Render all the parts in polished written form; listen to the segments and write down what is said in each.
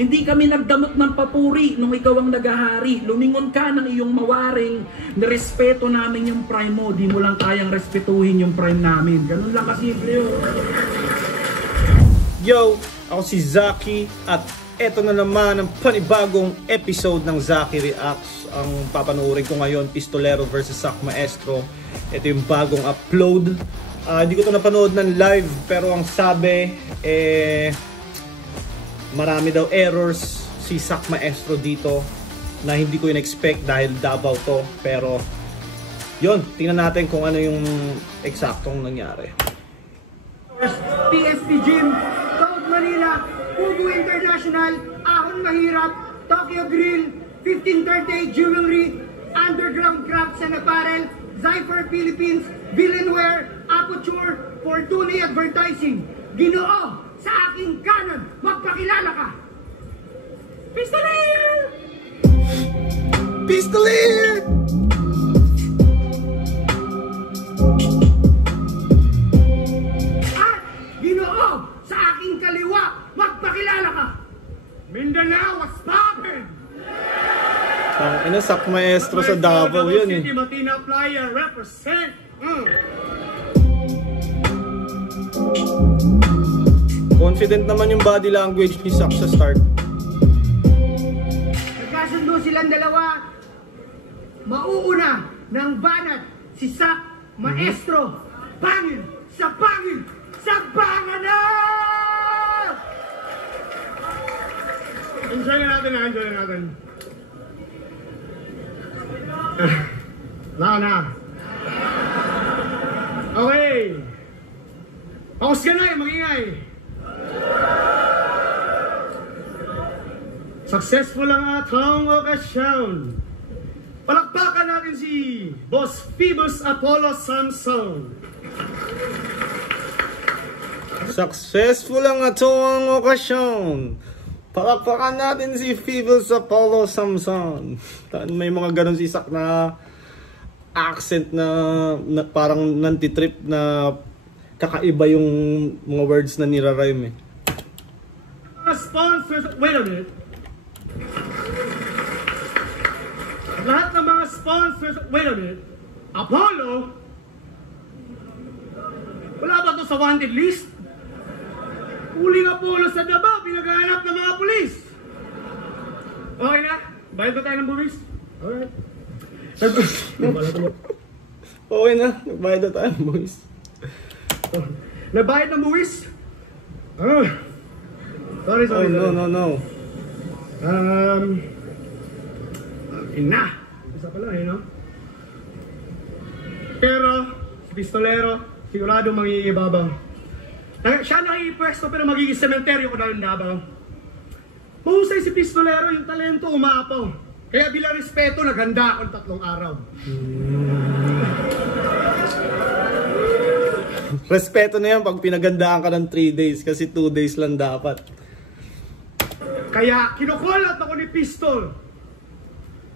Hindi kami nagdamot ng papuri nung ikaw ang nagahari. Lumingon ka ng iyong mawaring, nirespeto namin yung prime mo. Di mo lang kayang respetuhin yung prime namin. Ganun lang kasimple yun. Yo, ako si Zaki at eto na naman ang panibagong episode ng Zaki Reacts. Ang papanoorin ko ngayon, Pistolero vs Sac Maestro. Ito yung bagong upload. Hindi ko ito napanood ng live, pero ang sabi, marami daw errors si Sac Maestro dito na hindi ko in-expect dahil Davao to. Pero yun, tingnan natin kung ano yung eksaktong nangyari. PSP Gym, South Manila, Pugu International, Ahon Mahirap, Tokyo Grill, 1538 Jewelry, Underground Crafts and Apparel, Zypher Philippines, Villenware, Aperture, Fortuny Advertising. Ginoo, sa aking kanan, magpakilala ka! Pistolier! Pistolier! At Ginoo, sa aking kaliwa, magpakilala ka! Mindanao, what's poppin'? Ang ina, Sac Maestro sa Davao yun eh. City Matina Flyer, represent! Confident naman yung body language ni Sac sa start. Nagkasundo silang dalawa. Mauuna ng banat si Sac Maestro. Pangil sa pangil sa panganap! Enjoy na natin na, enjoy na natin. Na. Okay. Paus ka na magingay. Successful ang atong okasyon. Palakpakan natin si Boss Phoebus Apollo Samson. Successful ang atong okasyon. Palakpakan natin si Phoebus Apollo Samson. May mga ganun si Sac na accent na parang nantitrip na kakaiba yung mga words na nirarhyme eh. Mga sponsors, wait a minute. Lahat ng mga sponsors, wait a minute. Apollo? Wala ba to sa wanted list? Huling Apollo sa Davao, pinaghahanap ng mga pulis. Okay na? Bayad ba tayo ng buwis? Alright. Okay na, nagbayad na tayo boys. Nabayad ng buwis? Sorry. No. Ina. Isa pa lang no? Pero, si Pistolero, sigurado mangingibabaw. Siya nakikipwesto pero magiging sementeryo ko na ng Davao. Mahusay si Pistolero, yung talento umapaw. Kaya bilang respeto, naghanda akong 3 araw. Respeto na yan pag pinagandaan ka ng 3 days kasi 2 days lang dapat. Kaya kinukulat ako ni Pistol.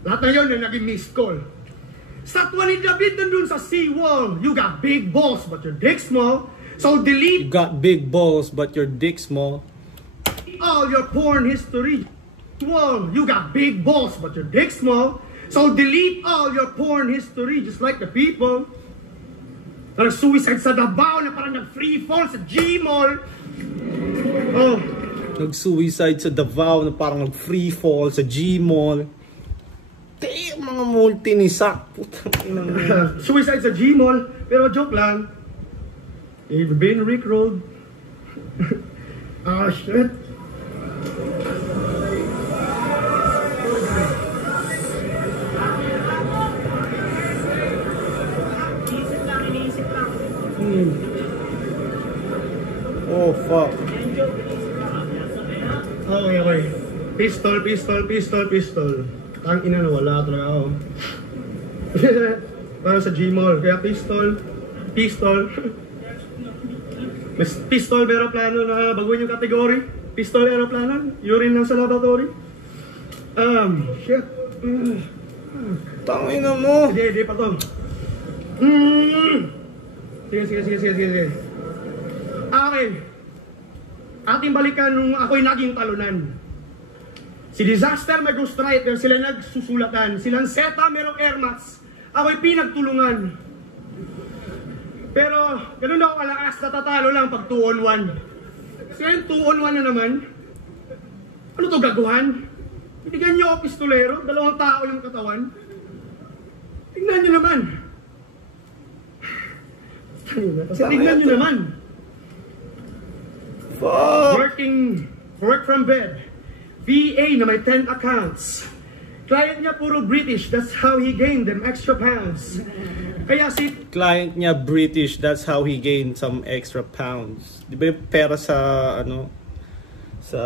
Lahat na yun na naging missed call. Statwa ni David nandun sa seawall. You got big balls but your dick small. So delete. You got big balls but your dick small. All your porn history. Wall, you got big balls but your dick small. So delete all your porn history just like the people. Nag-suicide sa Davao na parang nag-free fall sa Gmall. Oh. Nag-suicide sa Davao na parang nag-free fall sa Gmall. Damn, mga multi ni Sac. Putang inang Suicide sa Gmall. Pero joke lang. You've been rickrolled. Ah, shit. Oh, fuck. Okay. Pistol. Tang ina na wala talaga ako. Para sa Gmall. Kaya pistol. Mas pistol aeroplano na baguhin yung category. Pistol aeroplano. Urine lang sa laboratory. Shit. Tangina mo. Hindi pa to. Sige. Okay. Ating balikan nung ako'y naging talunan. Si Disaster may ghostwriter, sila nagsusulatan. Silang Zeta merong Air Max. Ako'y pinagtulungan. Pero, ganun ako kalakas, natatalo lang pag 2-on-1. So yun, 2-on-1 na naman. Ano to gaguhan? Binigyan niyo ako pistolero, 2 tao yung katawan. Tingnan niyo naman. Tingnan niyo naman. Work from bed. VA na may 10 accounts. Client niya puro British, that's how he gained them extra pounds. Kaya si Client niya British, that's how he gained some extra pounds. Di ba yung pera sa ano, sa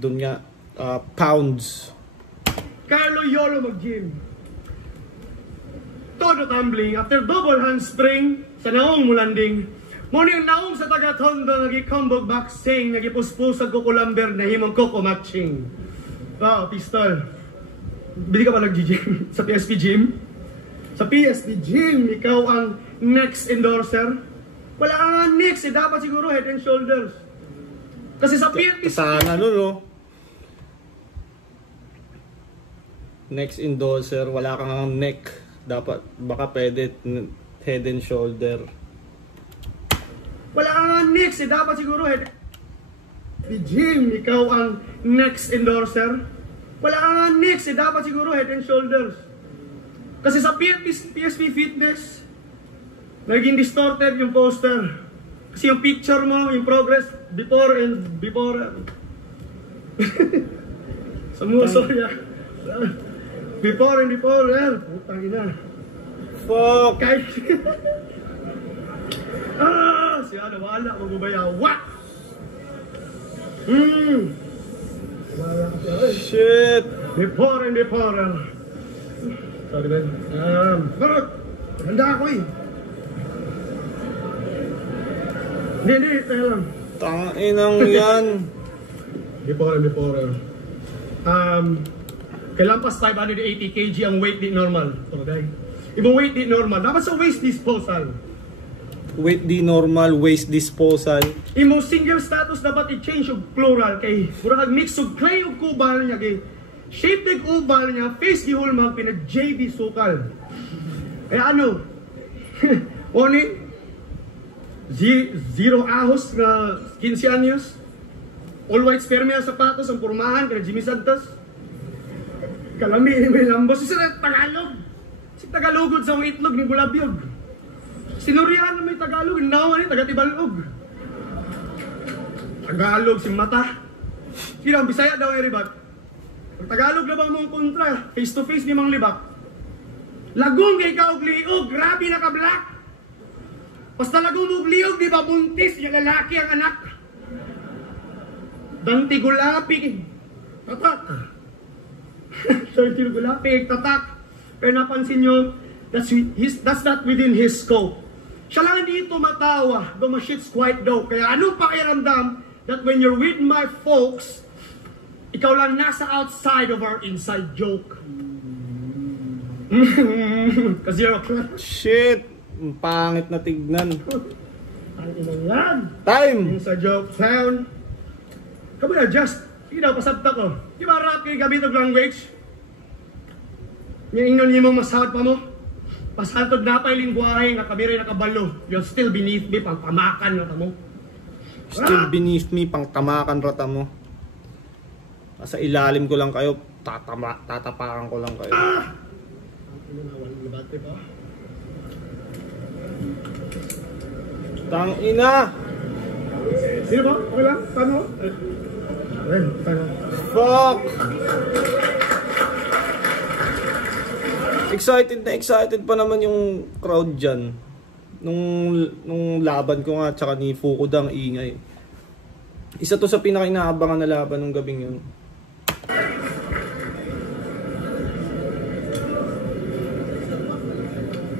doon nga pounds. Carlo Yolo mag-gym. Todo tumbling after double handspring sa naong mulanding. Muna yung naong sa taga-tondo nag-combo boxing, nag-ipuspusag ko kulamber na himong koko matching. Wow, pistol. Bili ka ba nag-gym sa PSP Gym? Sa PSP Gym, ikaw ang next endorser. Wala ka nga next, dapat siguro Head and Shoulders. Kasi sa PSP... Sana no? Next endorser, wala kang neck. Dapat, baka pwede Head and Shoulder. Wala ka nga next, dapat siguro Head... Gym, ikaw ang next endorser. Wala ka nga next, dapat siguro Head and Shoulders. Kasi sa PSP Fitness, naging distorted yung poster. Kasi yung picture mo, yung progress, before and before. Sa muso niya. Before and before, putang ina. Fuck! Kahit... siya na wala, magbubaya. What? Shit! Before and before. Sorry, Ben. Barot! Handa ako eh. Hindi, tayo lang. Tanginang yan. Before and before. Kailan pas 580 kg ang weight di normal. Okay? Ibang weight di normal. Dapat sa waist disposal. Weight di normal, waste disposal. Imo single status dapat i-change og plural kay mura kag mix og clay og kubal niya kay shape tig oval niya face gihulmag pina JB sukal. Kaya ano? Oni zero ahos na 15 anyos. All white spermia sapatos ang pormahan kay Jimmy Santos. Kalami ni may lambos si Tagalog. Si Tagalogod sa itlog ni Gulabyog. Sinurihan na may Tagalog, naman ni taga-Tibalog. Tagalog si mata. Sino ang Bisaya daw ay ribat. Pag Tagalog na bang mong kontra, face to face ni mang libak. Lagong kay ka og liog, grabe na ka black. Basta lagong og liog, di ba buntis yung lalaki ang anak. Danti gulapi, tatak. Sorry, gulapi, tatak. Pero napansin nyo, that's not within his scope. Siya lang hindi tumatawa, though my shit's quite dope. Kaya anong pakiramdam that when you're with my folks, ikaw lang nasa outside of our inside joke. Kasi you're a clown. Shit! Ang pangit na tignan. Ang inang yan. Time! Yung sa joke sound. Kamu na just, sige daw, pasabta ko. Di ba rap kayo gamit ng language? Yung ingnon niyo mong masahod pa mo? Pasantod na pa yung lingwahe nga kabiri na kabalo. You're still beneath me, pang pamakan na mo. Still beneath me, pang tamakan rata mo. Sa ilalim ko lang kayo, tatapakan ko lang kayo. Tangina! Sino ba? Okay lang? Paano? Paano? Fuck! Excited pa naman yung crowd dyan. Nung laban ko nga, tsaka ni Fukudang ingay. Isa to sa pinaka-inaabangan na laban nung gabing yun.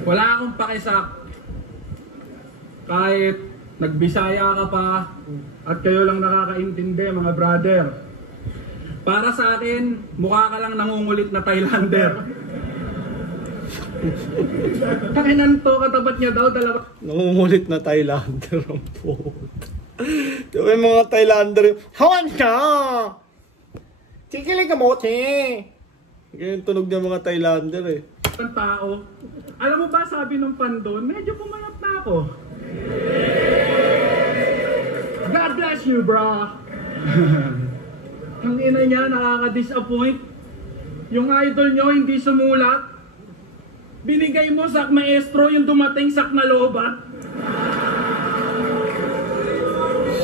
Wala akong pakisak. Kahit nagbisaya ka pa at kayo lang nakakaintindi, mga brother. Para sa akin, mukha ka lang nangungulit na Thailander. Kakinan to, katapat niya daw, dalawa. Nangungulit na Thailander ang puto. Diba yung mga Thailander yung, Hawan ka! Chikilig ka mo, ganyan tunog ng mga Thailander eh. Ang tao. Alam mo ba, sabi ng fan doon, medyo pumayat na ako. God bless you, bro. Ang ina niya, nakaka-disappoint. Yung idol nyo hindi sumulat. Binigay mo sak maestro yung dumating sak na lobat.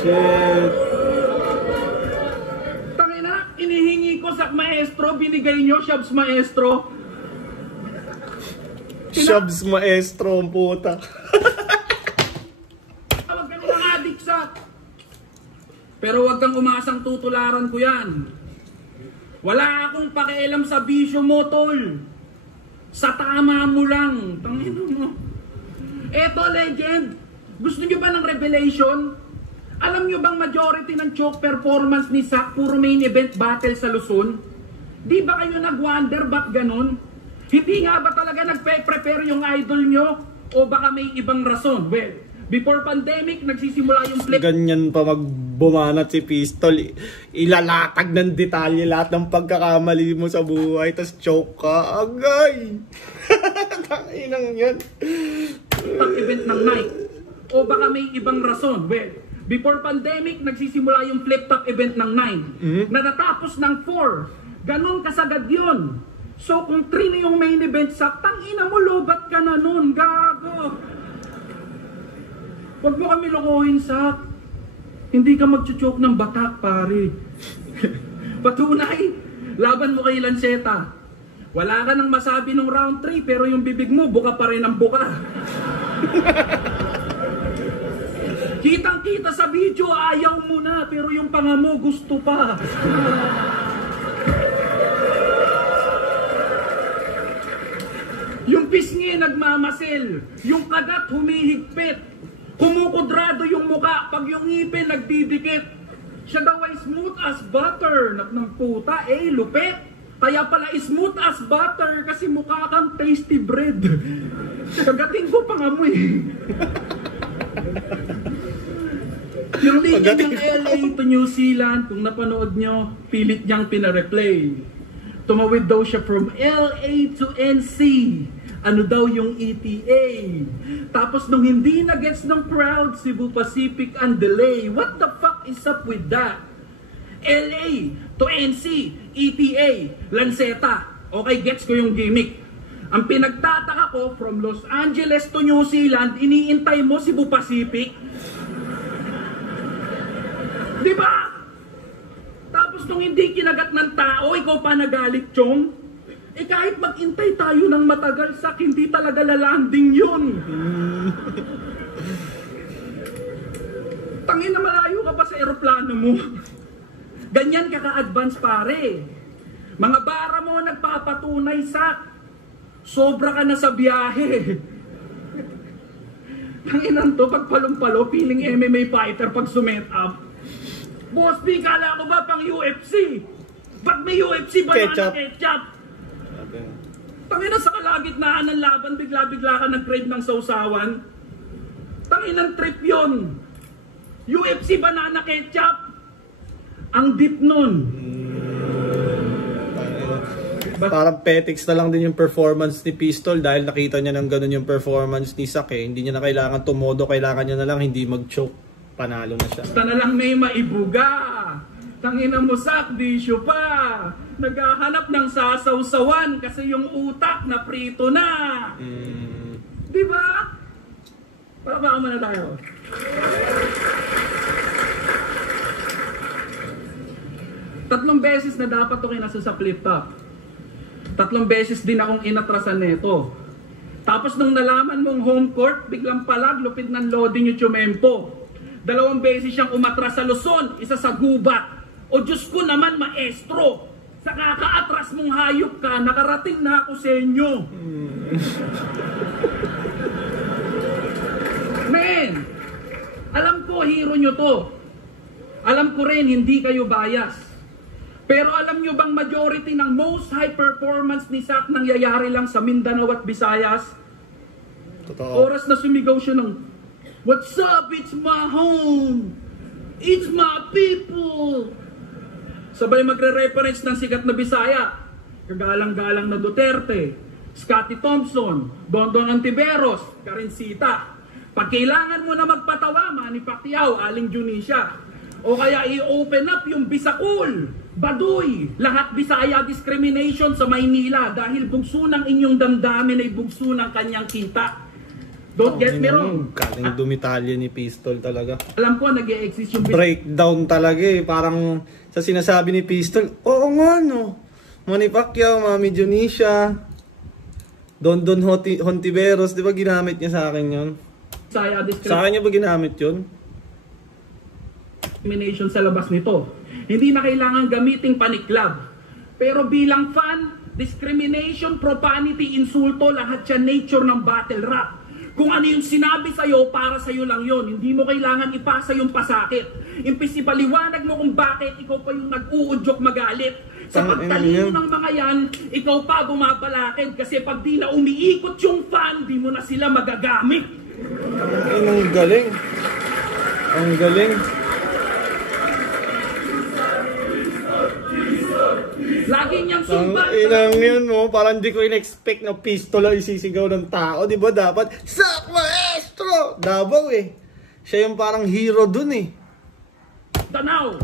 Shit. Tangina, inihingi ko sak maestro, binigay nyo shabs maestro. Shabs maestro ang puta. Tawag ka nilang adik sak. Pero wag kang umasang tutularan ko yan. Wala akong pakialam sa bisyo mo, tol. Sa tama mo lang. Tangino mo. Eto, legend. Gusto nyo ba ng revelation? Alam nyo bang majority ng choke performance ni Sak puro main event battle sa Luzon? Di ba kayo nag-wonder ba't ganun? Hindi nga ba talaga nagpe-prepare yung idol nyo? O baka may ibang rason? Well, before pandemic, nagsisimula yung flip. Ganyan pa magbumanat si Pistol. Ilalatag ng detalye lahat ng pagkakamali mo sa buhay. Tas choke ka. Agay! Takinang yan. Top event ng night. O baka may ibang rason. Well, before pandemic, nagsisimula yung flip-top event ng 9. Na natapos ng 4. Ganon kasagad yun. So kung 3 na yung main event, saktang ina mo, lobat ka na nun. Gago. Huwag mo kami lokohin, Sak. Hindi ka magchuchok ng batak, pare. Patunay, laban mo kay Lanceta. Wala ka nang masabi nung round 3, pero yung bibig mo, buka pa rin ang buka. Kitang-kita sa video, ayaw mo na, pero yung panga mo, gusto pa. Yung pisngi nagmamasil, yung kagat humihigpit, kumukudrado yung muka pag yung ngipin nagdidikit. Siya daw ay smooth as butter. Ng puta, lupit. Kaya pala smooth as butter kasi mukha kang tasty bread. Kagating ko pa nga mo eh. Yung linya ng LA to New Zealand, kung napanood nyo, pilit niyang pinareplay. Tumawid daw siya from LA to NC. Ano daw yung ETA? Tapos nung hindi na-gets ng crowd, Cebu Pacific ang delay. What the fuck is up with that? LA to NC, ETA, Lanceta. Okay, gets ko yung gimmick. Ang pinagtataka ko, from Los Angeles to New Zealand, iniintay mo Cebu Pacific? Diba? Tapos nung hindi kinagat ng tao, ikaw pa nagalit, Chong? Kahit mag-intay tayo ng matagal, Sak, hindi talaga lalanding yun. Tangin na malayo ka pa sa aeroplano mo. Ganyan ka ka-advance, pare. Mga bara mo nagpapatunay, Sak. Sobra ka na sa biyahe. Tanginan to, pag palumpalo, feeling MMA fighter pag sumet up. Boss B, kala ko ba pang UFC? Ba't may UFC ba na ketchup? Tangina sa kalagitnaan ng laban, bigla-bigla ka nag-crave ng sausawan. Tanginang trip yun. UFC banana ketchup. Ang deep nun. Parang petics na lang din yung performance ni Pistol dahil nakita niya ng ganun yung performance ni Sak eh. Hindi niya na kailangan tumodo, kailangan niya na lang hindi mag-choke. Panalo na siya. Basta na lang may maibuga. Tangina mo, Sak, bisyo pa. Naghahanap ng sasawsawan kasi yung utak na prito na. Diba? Palakpakan muna tayo. Tatlong beses na dapat ito kinasa sa flip top. Tatlong beses din akong inatrasan nito. Tapos nung nalaman mong home court, biglang palag, lupit ng loading yung Chumempo. 2 beses siyang umatras sa Luzon, isa sa gubat. O Diyos ko naman, maestro, sa kakaatras mong hayop ka, nakarating na ako sa inyo. Men, alam ko, hero nyo to. Alam ko rin, hindi kayo bias. Pero alam nyo bang majority ng most high performance ni Sak nangyayari lang sa Mindanao at Visayas? Totoo. Oras na sumigaw siya ng, "What's up? It's my home. It's my people." Sabay magre-reference ng sikat na Bisaya, kagalang-galang na Duterte, Scotty Thompson, Dondon Antiveros, Karinsita. Pag kailangan mo na magpatawa, Manny Pacquiao, Aling Junisha. O kaya i-open up yung Bisakul, Baduy, lahat Bisaya discrimination sa Maynila dahil bugso ng inyong damdamin ay bugso ng kanyang kita. Don't get me wrong. Galing dumitalya ni Pistol talaga. Alam ko nag-e-exist yung Breakdown talaga eh. Parang sa sinasabi ni Pistol, oo nga no. Manny Pacquiao, Mami Junisha, Dondon Hontiveros, di ba ginamit niya sa akin yun? Sa akin niya ba ginamit yun? Discrimination sa labas nito. Hindi na kailangan gamiting paniklab. Pero bilang fan, discrimination, profanity, insulto, lahat yan nature ng battle rap. Kung ano yung sinabi sa'yo, para sa'yo lang yon. Hindi mo kailangan ipasa yung pasakit. Imbis ipaliwanag mo kung bakit ikaw pa yung nag-uudyok magalit. Sa pagtalino ng mga yan, ikaw pa bumabalakid. Kasi pag di na umiikot yung fan, di mo na sila magagamit. Ang galing. Ang galing. Lagi niyang sumbat. Inang yan mo, parang di ko in-expect na Pistol ang isisigaw ng tao. Di ba dapat, Sak Maestro! Davao eh. Siya yung parang hero dun eh. Tanaw,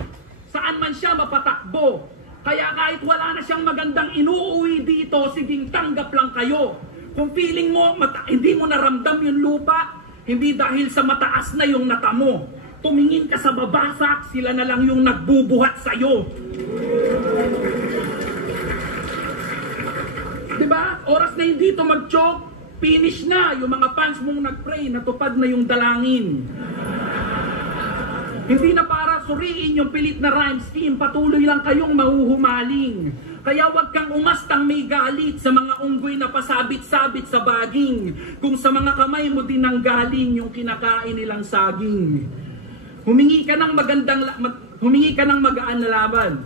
saan man siya mapatakbo. Kaya kahit wala na siyang magandang inuuwi dito, siging tanggap lang kayo. Kung feeling mo, hindi mo naramdam yung lupa, hindi dahil sa mataas na yung nata mo. Tumingin ka sa babasak, sila na lang yung nagbubuhat sa'yo. Diba? Oras na hindi ito mag-choke, finish na. Yung mga fans mong nag-pray, natupad na yung dalangin. Hindi na para suriin yung pilit na rhyme scheme, patuloy lang kayong mahuhumaling. Kaya wag kang umastang may galit sa mga unggoy na pasabit-sabit sa baging. Kung sa mga kamay mo din ang galing yung kinakain nilang saging. Humingi ka ng magaan na laban.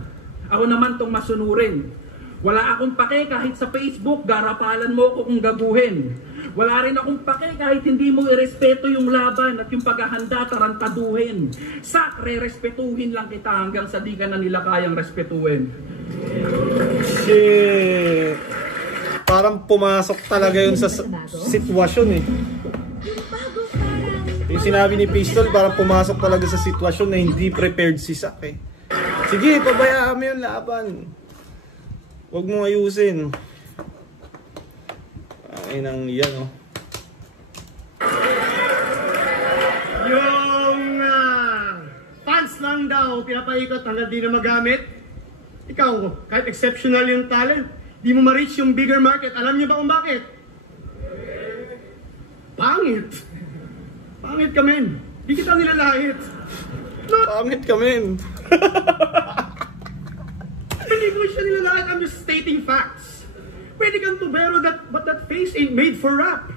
Ako naman tong masunurin. Wala akong pake kahit sa Facebook, garapalan mo ko kung gaguhin. Wala rin akong pake kahit hindi mo irespeto yung laban at yung paghahanda tarantaduhin. Sak, re-respetuhin lang kita hanggang sa di ka na nila kayang respetuhin. Shit. Parang pumasok talaga yun sa sitwasyon eh. Yung sinabi ni Pistol, parang pumasok talaga sa sitwasyon na hindi prepared si Sak eh. Sige, pabayaan mo yung laban. Huwag mo ayusin. Ay nang yan oh. Yung fans lang daw pinapaikot hanggang di na magamit. Ikaw, kahit exceptional yung talent, di mo ma-reach yung bigger market. Alam niyo ba kung bakit? Pangit. Pangit ka, men. Di kita nilalait. Pangit ka, men. Hindi ko siya nilalait. I'm just stating facts. Pwede kang tubero but that face ain't made for rap.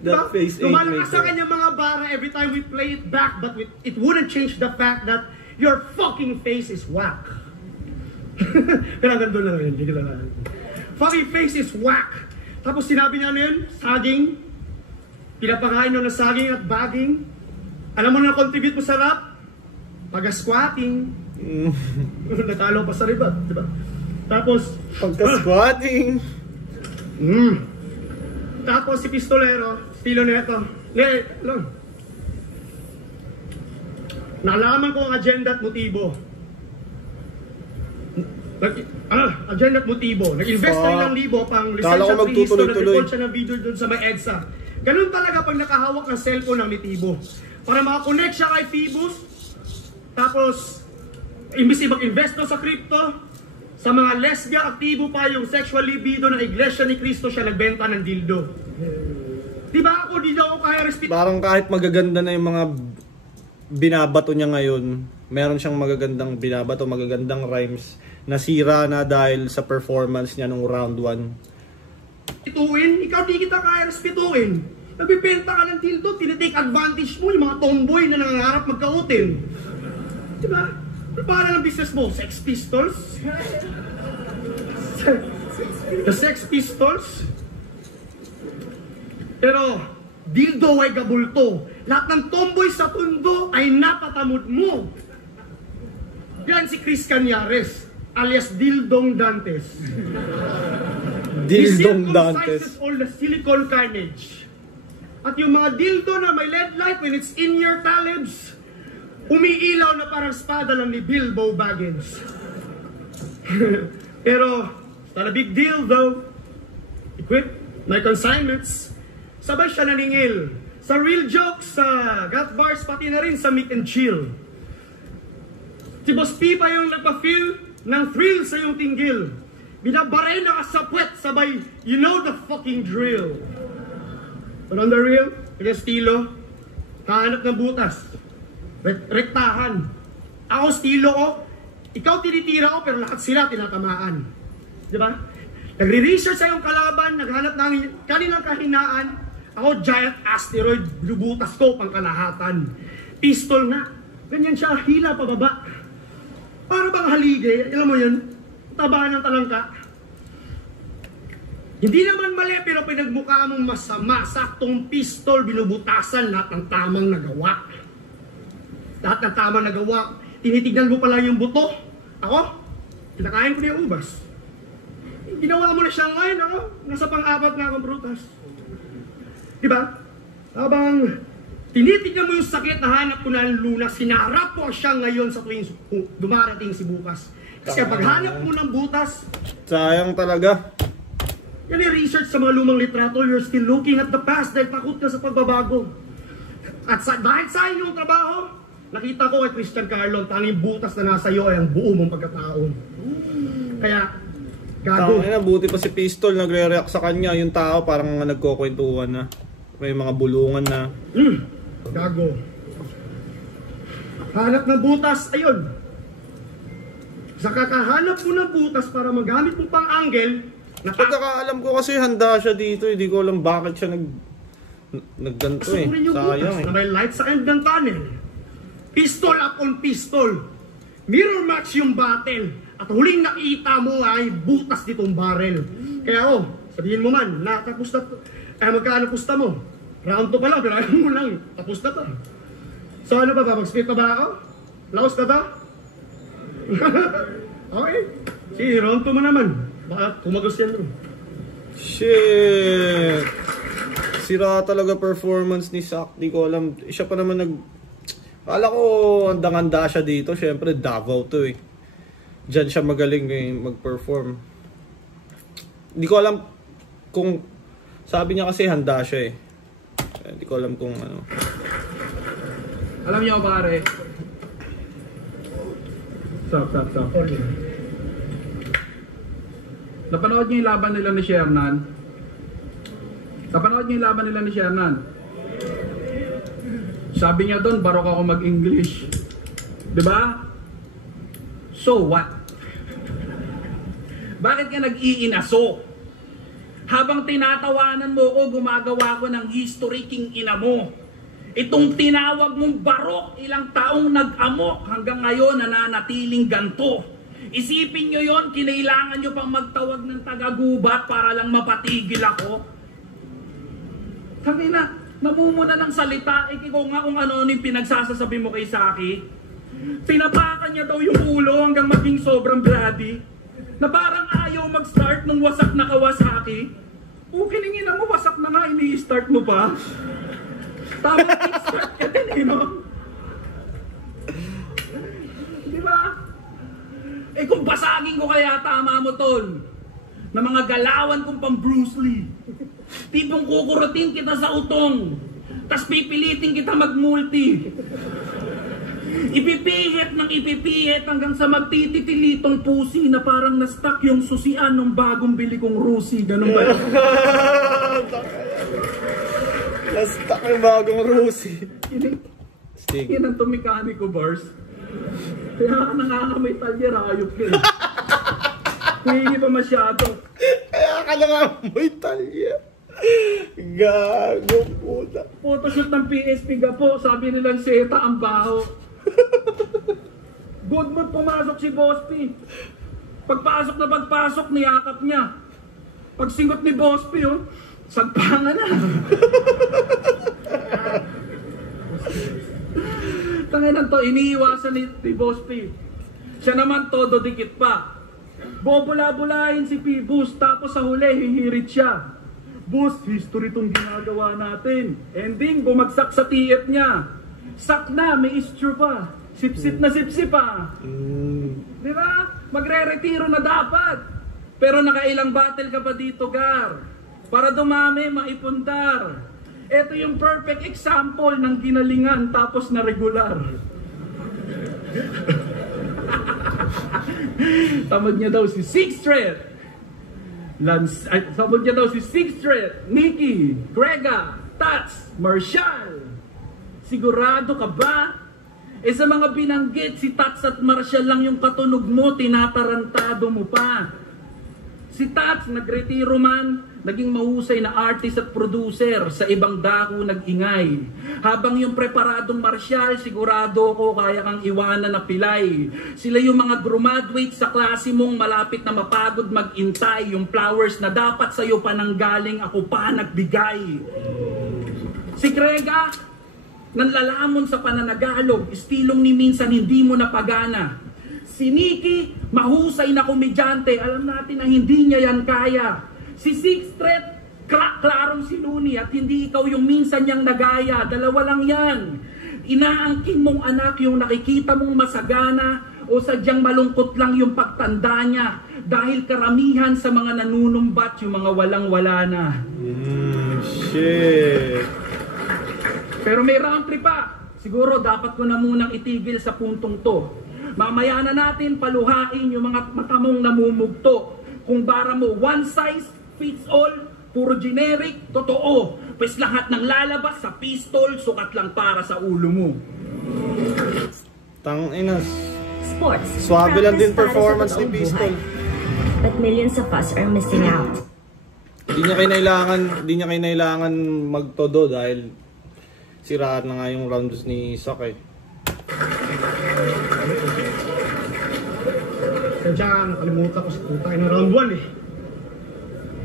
That face ain't made Lumalakas sa kanya mga bara every time we play it back, but it wouldn't change the fact that your fucking face is whack. Pero hanggang doon lang yun, hindi ko lang. Fucking face is whack. Tapos sinabi niya yun, saging, pinapakain nyo na saging at bagging. Alam mo na contribute mo sa rap? Pag-squatting. Natalo pa sa ribat, diba? Tapos, pagka-squatting. Tapos si Pistolero, estilo nito. Lang. Nalaman ko ang agenda at motibo. Agenda at motibo. Nag-invest na ng libo pang research at rehisto. Nag-report siya ng video doon sa may EDSA. Ganun talaga pag nakahawak ng cellphone ng Mitibo. Para makakonect siya kay Phoebus. Tapos, imbis mag-invest sa crypto, sa mga lesbian, aktibo pa yung sexual libido ng Iglesia ni Cristo, siya nagbenta ng dildo. Diba ako, di daw ako kaya respect. Parang kahit magaganda na yung mga binabato niya ngayon, meron siyang magagandang binabato, magagandang rhymes, nasira na dahil sa performance niya nung round 1. Ikaw di kita kaya respetuhin. Nagbibenta ka ng dildo, tinitake advantage mo yung mga tomboy na nangangarap magkautin. Diba? Paano ang business mo? Sex Pistols? The Sex Pistols? Pero, dildo ay gabulto. Lahat ng tomboy sa tundo ay napatamod mo. Yan si Chris Canyares. alias Dildong Dantes. Dildong He Dantes. circumcises all the silicone carnage. At yung mga dildo na may LED light when it's in your talibs, umiilaw na parang espada lang ni Bilbo Baggins. Pero, it's not a big deal though. Equipped, my consignments. Sabay siya naningil. Sa real jokes, sa got bars, pati na rin sa meet and chill. Si Boss P pa yung nagpa-feel ng thrill sa yung tinggil. Binabaray na ka sa puwet, sabay, you know the fucking drill. But on the real, estilo, hahanap ng butas. Rektahan. Ako estilo ko, ikaw tinitira ko, pero lahat sila tinatamaan. Diba? Nagre-research sa iyong kalaban, naghanap ng kanilang kahinaan. Ako, giant asteroid, lubutas ko pang kalahatan. Pistol nga, ganyan siya, hila pababa. Para bang halige, alam mo yun, taba ng talangka. Hindi naman mali, pero pinagmukha mong masama. Saktong pistol, binubutasan lahat ng tamang nagawa. Lahat ng tamang nagawa. Tinitignan mo pala yung buto. Ako, kinakain ko na yung ubas. Ginawa mo na siya ngayon, ako, nasa pang-apat na akong prutas. Diba? Habang tinitignan mo yung sakit, nahanap ko na ang lunas, sinarap ko siya ngayon sa tuwing dumarating si bukas. Kasi kapag hanap mo ng butas, Sayang talaga. yan yung research sa mga lumang litrato, you're still looking at the past dahil takot ka sa pagbabago. At dahil sa inyong trabaho, nakita ko kay Christian Carlo, ang tanging butas na nasa iyo ay ang buo mong pagkatao. Kaya, gago. Tangina, buti pa si Pistol nagre-react sa kanya. Yung tao parang nagkukwentuhan na. May mga bulungan na. Gago. Hanap ng butas, ayun. Sa kakahanap mo ng butas para magamit mo pang angle, Pagkakaalam ko kasi handa siya dito. Hindi ko alam bakit siya nagganto eh. Pasurin yung Sayang butas eh. na may light sa end ng tunnel. Pistol upon pistol. Mirror match yung battle. At huling nakita mo ay butas nitong barrel. Kaya sabihin mo man, natapos na to. Magkano pusta mo? Round 2 pa lang, pero ayaw mo lang. Tapos na to. So ano ba? Mag-split pa ba ako? Laos na to? Okay. Sige, round 2 mo naman. Baka kumagos yan doon. Shit. Sira talaga performance ni Sak. Di ko alam. Siya pa naman Kala ko handang-handa siya dito. Siyempre, Davao to eh. Diyan siya magaling eh, mag-perform. Di ko alam kung... Sabi niya kasi handa siya eh. Di ko alam kung ano. Alam niyo pare. Stop. Napanood niyo yung laban nila ni Shernan? Napanood niyo yung laban nila ni Shernan? Sabi niya doon, barok ako mag-English. Diba? So what? Bakit ka nag-iinaso? Habang tinatawanan mo ko, gumagawa ko ng history king ina mo. Itong tinawag mong barok, ilang taong nag-amok, hanggang ngayon nananatiling ganto. Isipin nyo yon, kinailangan nyo pang magtawag ng taga-gubat para lang mapatigil ako. Sabi na, namumuna ng salita, ko nga kung ano yung pinagsasasabi mo kay Saki. Pinapakan niya daw yung ulo hanggang maging sobrang bloody. Na parang ayaw mag-start ng wasak na Kawasaki. Kiningin mo, wasak na nga, ini-start mo pa. Tama, i-start ka din eh, no? Diba? Kung basagin ko kaya tama mo, Tol, na mga galawan kong pang Bruce Lee. Tipong kukurutin kita sa utong, tas pipilitin kita mag-multi. Ipipihit ng ipipihit hanggang sa magtititilitong pusi na parang na-stuck yung susian ng bagong bili kong Rusi. Ganun ba? Na-stuck yung bagong Rusi. Stig. Yan ang tumekaniko bars. Kaya ka nangangamay talyer, ayop ka eh. Hindi pa masyado. Kaya ka nangangamay talyer. Gago puta. Photoshoot ng PSP ga po, sabi nilang seta ang baho. Good mood pumasok si Boss P. Pagpasok na pagpasok, niyakap niya. Pagsingot ni Boss P, sagpangan na. Tanginan to, iniiwasan ni Boss P. Siya naman todo dikit pa. Bobula-bulahin si Phoebus, tapos sa huli, hihirit siya. Boss, history tong ginagawa natin. Ending, bumagsak sa TF niya. Sak na, may issue pa. Sip-sip na sip-sip pa. Di ba? Magre-retiro na dapat. Pero nakailang battle ka pa dito, Gar. Para dumami, maipundar. Ito yung perfect example ng ginalingan tapos na regular. Tamad niya daw si Sixth Threat. Sabon niya daw si Sixth Threat, Nikki, Grega, Tats, Marshall. Sigurado ka ba? Sa mga binanggit, si Tats at Marshall lang yung katunog mo, tinatarantado mo pa. Si Tats, nagretiro man, naging mahusay na artist at producer, sa ibang dako nag-ingay. Habang yung preparadong Marshall, sigurado ko kaya kang iwanan na pilay. Sila yung mga graduate sa klase mong malapit na mapagod mag-intay. Yung flowers na dapat sa'yo pa nanggaling, ako pa nagbigay. Si Grega, nanlalamon sa pananagalog, estilong ni minsan hindi mo napagana. Si Nikki, mahusay na komedyante, alam natin na hindi niya yan kaya. Si Sixth Threat, klarong sinuni at hindi ikaw yung minsan niyang nagaya. Dalawa lang yan. Inaangking mong anak yung nakikita mong masagana o sadyang malungkot lang yung pagtanda niya. Dahil karamihan sa mga nanunumbat yung mga walang-wala na. Shit. Pero may round 3 pa. Siguro dapat ko na munang itigil sa puntong to. Mamaya na natin paluhain yung mga matamong namumugto. Kung bara mo one size fits all, puro generic, totoo. Pues lahat ng lalabas sa pistol, sukat lang para sa ulo mo. Tanginas. Sports. Swabe lang din performance ni Pistol. But millions of us are missing out. Di niya kailangan magtodo dahil siraan na nga yung rounds ni Sak eh. Kaya nakalimutan ko sa puta ng round 1 eh.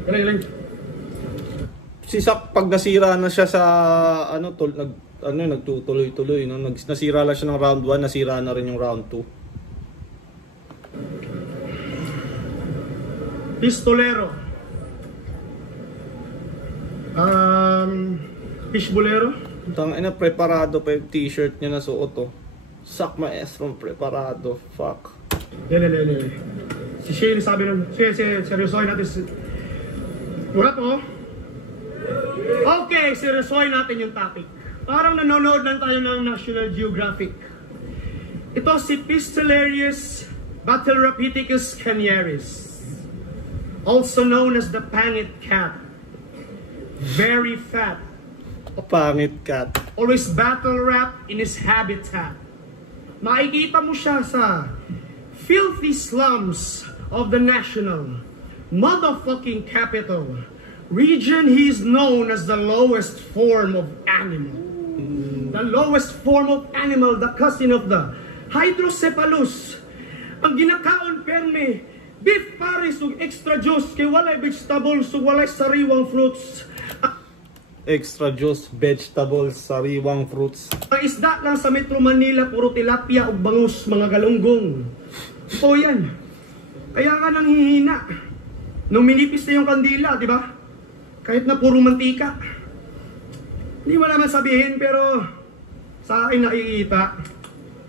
Ilan. Si Sak pag nasira na siya sa nagtutuloy-tuloy no, nasira lang siya ng round 1, nasira na rin yung round 2. Pistolero. Fishbolero. Tangina, preparado pa yung t-shirt niya na suot oh. Sak maestro preparado. Fuck. Lele. Si Shane sabi nun, seryosoy natin. Wala po. Okay, seryosoy natin yung topic. Parang nanonood lang tayo ng National Geographic. Ito si Pistolarius Battlerapithecus canieris, also known as the Pangit Cat. Very fat. Pangit cat. Always battle rap in his habitat. Makikita mo siya sa filthy slums of the national motherfucking capital region. He is known as the lowest form of animal. The lowest form of animal, the cousin of the hydrocephalus. Ang ginakaon perme, beef pares ug extra juice kay walay vegetables ug walay sariwang fruits. Extra juice, vegetables, sariwang fruits. Ang isda lang sa Metro Manila, puro tilapia ug bangus, mga galunggong. O yan. Kaya ka nang hihina. Nung minipis na yung kandila, di ba? Kahit na puro mantika. Hindi mo naman sabihin, pero sa akin nakikita.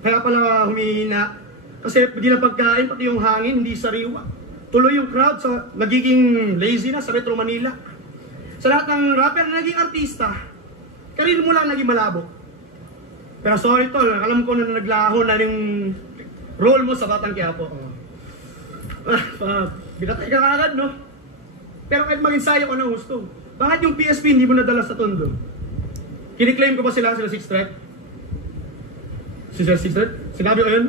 Kaya pala humihina. Kasi hindi na pagkain, pati yung hangin, hindi sariwa. Tuloy yung crowd sa nagiging lazy na sa Metro Manila. Sa lahat ng rapper na naging artista, karir mo lang naging malabo. Pero sorry tol, alam ko na naglaho na yung role mo sa Batang Quiapo. Binatay ka agad, no? Pero kahit mag-ensayo ko ng gusto, bakit yung PSP hindi mo nadala sa Tondo? Kiniklaim ko ba sila Sixth Threat? Sixth Threat? Sinabi ko yun?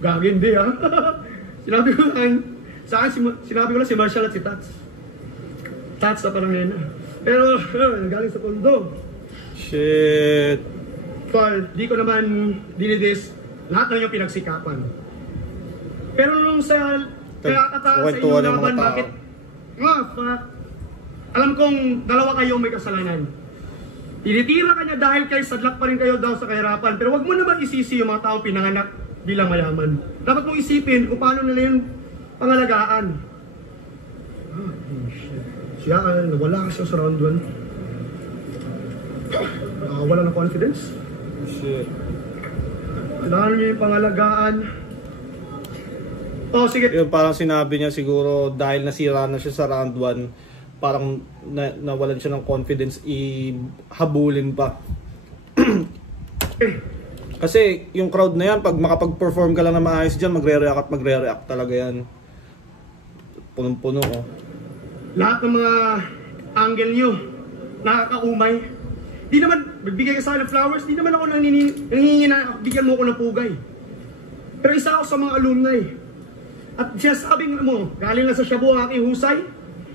Gagi, hindi ha? Sinabi ko lang, sa akin, sinabi ko lang si Marshall at si Tats. Tats na parang yun. Pero, galing sa Tondo. Shit. Tol, di ko naman dinidis lahat ng yung pinagsikapan. Pero nung sa kaya sa inyong laban, bakit? Alam kong dalawa kayong may kasalanan. Tinitira ka niya dahil kayo sadlak pa rin kayo daw sa kahirapan. Pero wag mo naman isisi yung mga taong pinanganak bilang mayaman. Dapat mong isipin kung paano nila yun pangalagaan. Siya, nawala kasi sa round 1. Wala ng confidence. Shit. Kailangan niya yung pangalagaan. Oh, sige. Yung parang sinabi niya siguro dahil nasira na siya sa round 1, parang nawalan siya ng confidence ihabulin pa. Kasi yung crowd na yan, pag makapag-perform ka lang na maayos dyan, magre-react at magre-react talaga yan. Punong-puno, oh. Lahat ng mga angle nyo, nakakaumay. Di naman, magbigay ka sa akin ng flowers, di naman ako nangihingi na bigyan mo ako ng pugay. Pero isa ako sa mga alumni. At sinasabing mo, galing na sa Shabu ang aking husay,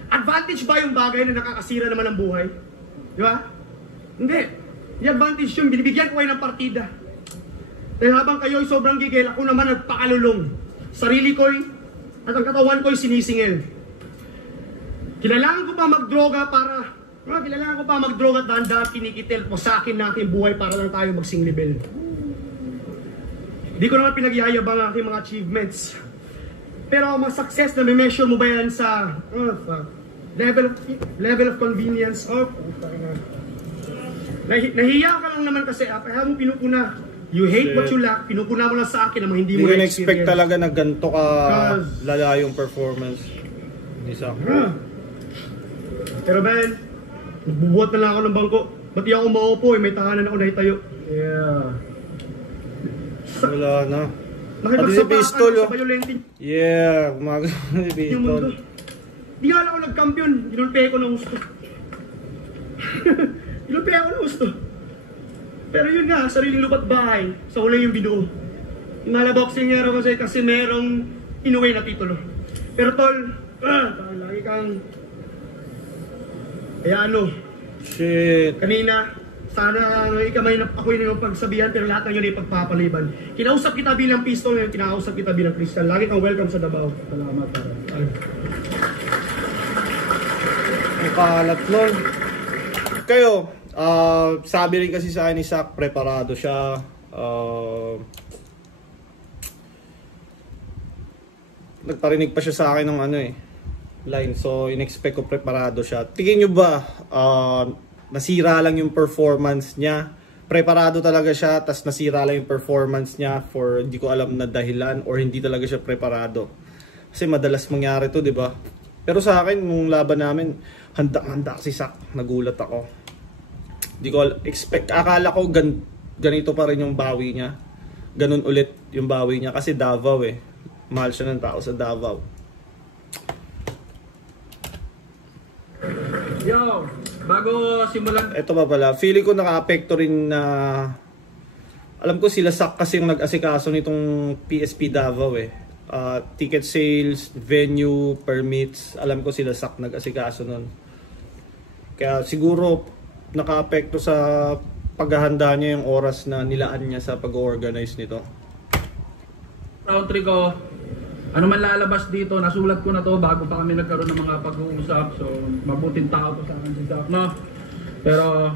advantage ba yung bagay na nakakasira naman ng buhay? Di ba? Hindi. Yung advantage yung binibigyan ko kayo ng partida. Dahil habang kayo ay sobrang gigil, ako naman nagpakalulong. Sarili ko'y at ang katawan ko'y sinisingil. Kailangan ko pa magdroga at dahan-dahan kinikitil po sa akin na aking buhay para lang tayo magsinglibel. Di ko naman pinagyayabang ang aking mga achievements. Pero ang mga success na may measure mo ba yan sa level of convenience? Nahiya ka lang naman kasi kaya mo pinupuna. You hate what you lack, pinupuna mo lang sa akin na hindi mo na-experience. Hindi ko na-expect talaga na ganito ka lala yung performance. Isa. Pero Ben, nagbubuhat na lang ako ng bangko. Ba't di ako maupo may tahanan ako nahitayo. Yeah. Wala na. Nakipagsapakan sa violenting. Yeah, gumagawa si Pistol. Di nga lang ako nag-campion, ginulpe ko ng gusto. Ginulpe ako ng gusto. Pero yun nga, sariling lupat bahay, sa huli yung binuo. Inalaboxing nga rin kasi merong inuwi na titulo. Pero tol, lagi kang... Kaya shit. Kanina, sana ikamay na ako yung pagsabihan pero lahat ng yun ay pagpapaliban. Kinausap kita bilang Pistol ngayon, kinausap kita bilang Crystal. Lagi kang welcome sa Davao. Salamat para. Ang kalat nun. Kayo, sabi rin kasi sa akin ni Sak, preparado siya. Nagparinig pa siya sa akin ng line. So, in-expect ko preparado siya. Tingin nyo ba, nasira lang yung performance niya? Preparado talaga siya, tas nasira lang yung performance niya for hindi ko alam na dahilan or hindi talaga siya preparado. Kasi madalas mangyari to, di ba? Pero sa akin, nung laban namin, handa si Sak. Nagulat ako. Hindi ko expect. Akala ko ganito pa rin yung bawi niya. Ganun ulit yung bawi niya. Kasi Davao Mahal siya ng tao sa Davao. Yo, bago simulan. Ito pa pala, feeling ko naka-apekto rin na alam ko sila Sak kasi yung nag-asikaso nitong PSP Davao ticket sales, venue, permits, alam ko sila Sak nag-asikaso nun. Kaya siguro naka-apekto sa paghahanda niya yung oras na nilaan niya sa pag-organize nito. Round 3 ko, ano man lalabas dito, nasulat ko na to bago pa kami nagkaroon ng mga pag-uusap. So, mabuting tao to sa akin si Zach, no? Pero,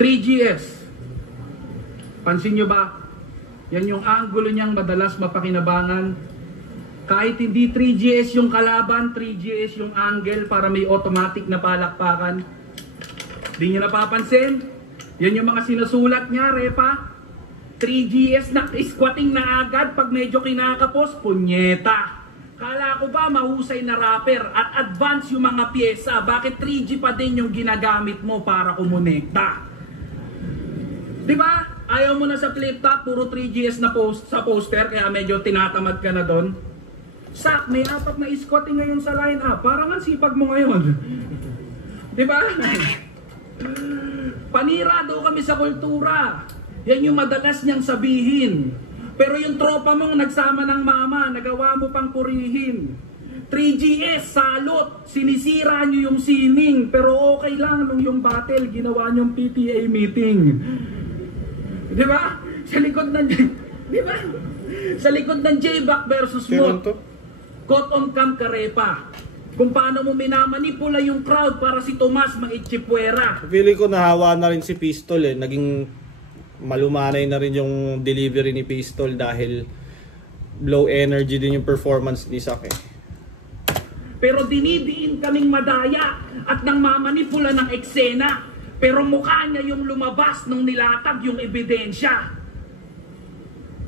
3GS. Pansin nyo ba? Yan yung angulo niyang madalas mapakinabangan. Kahit hindi 3GS yung kalaban, 3GS yung angle para may automatic na palakpakan. Di nyo napapansin? Yan yung mga sinusulat niya, Repa. 3GS na squatting na agad pag medyo kinakapos, punyeta. Kala ko ba mahusay na rapper at advance yung mga pyesa? Bakit 3G pa din yung ginagamit mo para kumonekta? Diba? Ayaw mo na sa flip top, puro 3GS na sa poster, kaya medyo tinatamad ka na doon. Sak, may 4 na squatting ngayon sa line-up. Parang ang sipag mo ngayon. Diba? Panira daw kami sa kultura. Yan yung madalas niyang sabihin. Pero yung tropa mong nagsama ng mama, nagawa mo pang purihin. 3GS, salot, sinisira niyo yung sining. Pero okay lang nung yung battle, ginawa niyong PTA meeting. Di ba? Sa likod ng di ba? Sa likod ng J-Back versus Mo. Caught on cam Karepa. Kung paano mo minamanipula yung crowd para si Tomas maitsipwera. Feeling ko nahawa na rin si Pistol Naging malumanay na rin yung delivery ni Pistol dahil low energy din yung performance ni Sak eh. Pero dinidiin kaming madaya at nang mamanipula ng eksena. Pero mukha niya yung lumabas nung nilatag yung ebidensya.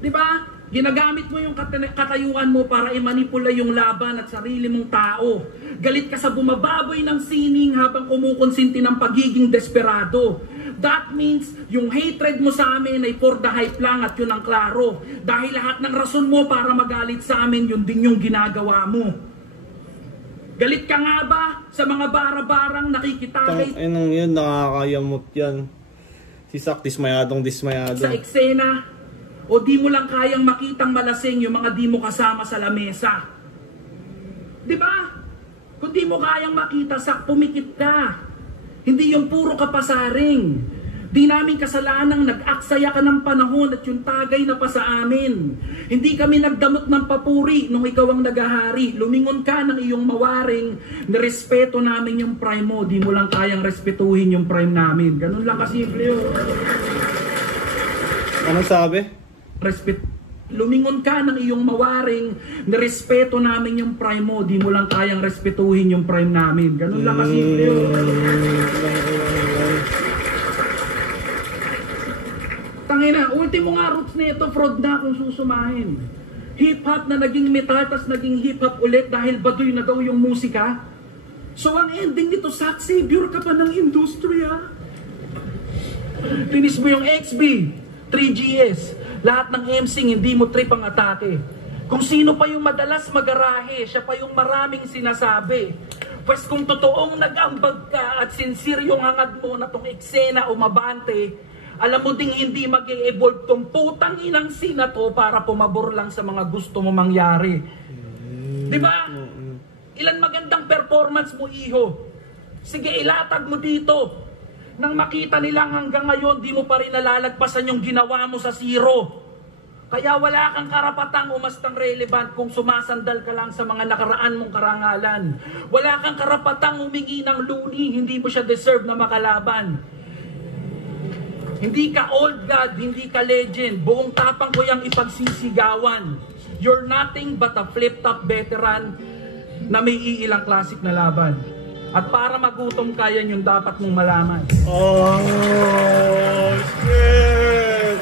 Diba? Ginagamit mo yung katayuan mo para imanipula yung laban at sarili mong tao. Galit ka sa bumababoy ng sining habang kumukonsinti ng pagiging desperado. That means, yung hatred mo sa amin ay for the hype lang at yun ang klaro. Dahil lahat ng rason mo para magalit sa amin, yun din yung ginagawa mo. Galit ka nga ba sa mga bara-barang nakikitagay? Anong yun, nakakayamot yan. Si Sak, dismayado. Sa eksena, o di mo lang kayang makitang malasing yung mga di mo kasama sa lamesa. Diba? Kung di mo kayang makita, Sak, pumikit ka. Hindi yung puro kapasaring. Di namin kasalanang nag-aksaya ka ng panahon at yung tagay na pa sa amin. Hindi kami nagdamot ng papuri nung ikaw ang nagahari. Lumingon ka ng iyong mawaring, nirespeto namin yung prime mo. Di mo lang kayang respetuhin yung prime namin. Ganun lang kasimple yun. Ano sabi? Lumingon ka ng iyong mawaring, nirespeto namin yung prime mo. Di mo lang kayang respetuhin yung prime namin. Ganun lang kasimple yun. Tangina, ultimo nga roots na ito, fraud na kung susumahin. Hip-hop na naging metal, tas naging hip-hop ulit dahil baduy na daw yung musika. So ang ending nito, Sak, savior ka pa ng industriya. Finish mo yung XB, 3GS, lahat ng MCing hindi mo trip ang atake. Kung sino pa yung madalas magarahe, siya pa yung maraming sinasabi. Pues kung totoong nag-ambag ka at sincere yung hangad mo na tong eksena o mabante, alam mo ding hindi mag-e-evolve tong putang inang sina to para pumabor lang sa mga gusto mo mangyari. Diba? Ilan magandang performance mo, iho. Sige, ilatag mo dito. Nang makita nilang hanggang ngayon, di mo pa rin nalalagpasan yung ginawa mo sa zero. Kaya wala kang karapatang umastang relevant kung sumasandal ka lang sa mga nakaraan mong karangalan. Wala kang karapatang humingi ng luni, hindi mo siya deserve na makalaban. Hindi ka old god, hindi ka legend. Buong tapang ko yung ipagsisigawan. You're nothing but a flip-top veteran na may iilang classic na laban. At para magutom ka, yan yung dapat mong malaman. Oh, shit!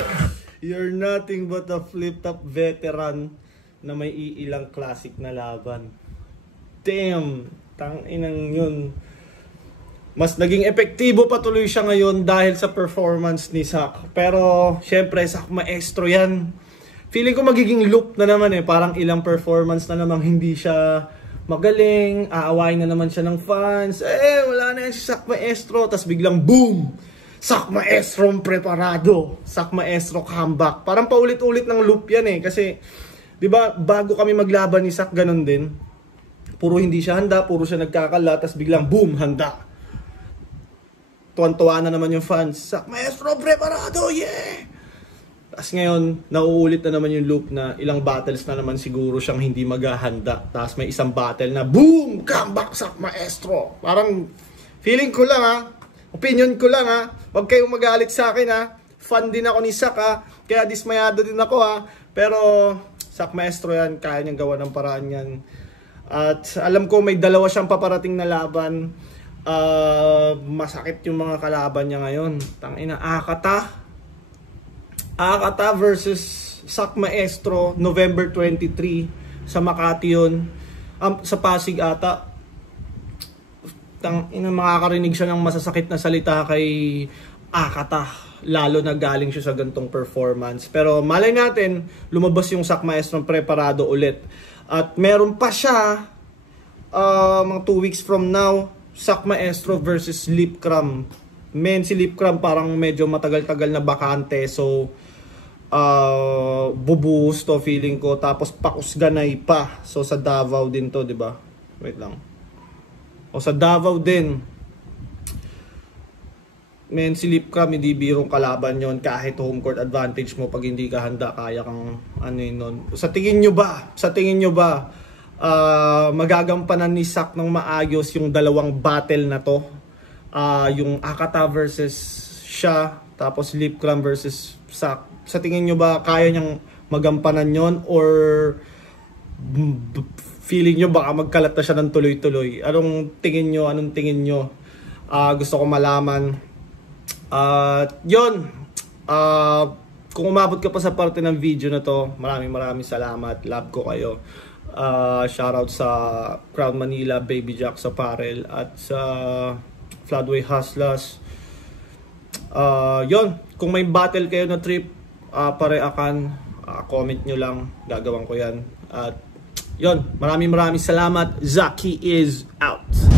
You're nothing but a flip-top veteran na may iilang classic na laban. Damn! Tanginang yun. Mas naging epektibo patuloy siya ngayon dahil sa performance ni Sak. Pero, syempre, Sak maestro yan. Feeling ko magiging loop na naman eh. Parang ilang performance na namang hindi siya magaling. Aawain na naman siya ng fans. Wala na yan si Sak maestro. Tapos biglang boom! Sak maestro preparado. Sak maestro comeback. Parang paulit-ulit ng loop yan eh. Kasi, di ba, bago kami maglaban ni Sak, ganun din. Puro hindi siya handa, puro siya nagkakala. Tapos biglang boom! Handa. Tuwan-tuwa na naman yung fans. Sak maestro preparado, yeah! Tapos ngayon, nauulit na naman yung loop na ilang battles na naman siguro siyang hindi maghahanda. Tapos may isang battle na boom! Comeback Sak maestro! Parang feeling ko lang ha. Opinion ko lang ha. Huwag kayong magalit sa akin ha. Fan din ako ni Sak ha. Kaya dismayado din ako ha. Pero Sak maestro yan. Kaya niyang gawa ng paraan yan. At alam ko may dalawa siyang paparating na laban. Masakit yung mga kalaban niya ngayon. Tangina, Akata versus Sak Maestro, November 23 sa Makati yun. Sa Pasig ata. Tangina, makakarinig siya ng masasakit na salita kay Akata. Lalo na galing siya sa gantong performance. Pero malay natin, lumabas yung Sak Maestro preparado ulit. At meron pa siya mga 2 weeks from now, Sak Maestro versus Lipcram. Men, si Lipcram parang medyo matagal-tagal na bakante. So, bubuhos to feeling ko. Tapos Pakusganay pa. So, sa Davao din to, di ba? Wait lang. O, sa Davao din. Men, si Lipcram, hindi birong kalaban yon. Kahit home court advantage mo, pag hindi ka handa, kaya kang ano yun nun. Sa tingin nyo ba, magagampanan ni Sak ng maayos yung dalawang battle na to? Yung Akata versus siya, tapos Lipcram versus Sak. Sa tingin nyo ba kaya niyang magampanan yon, or feeling nyo baka magkalat na siya ng tuloy-tuloy? Anong tingin nyo? Gusto ko malaman. Yun. Kung umabot ka pa sa parte ng video na to, maraming salamat. Love ko kayo. Shoutout sa Crown Manila, Baby Jacks Apparel, at sa Floodway Hustlers. Yun. Kung may battle kayo na trip, pareakan, comment nyo lang. Gagawin ko yan. At yun, maraming salamat. Zaki is out.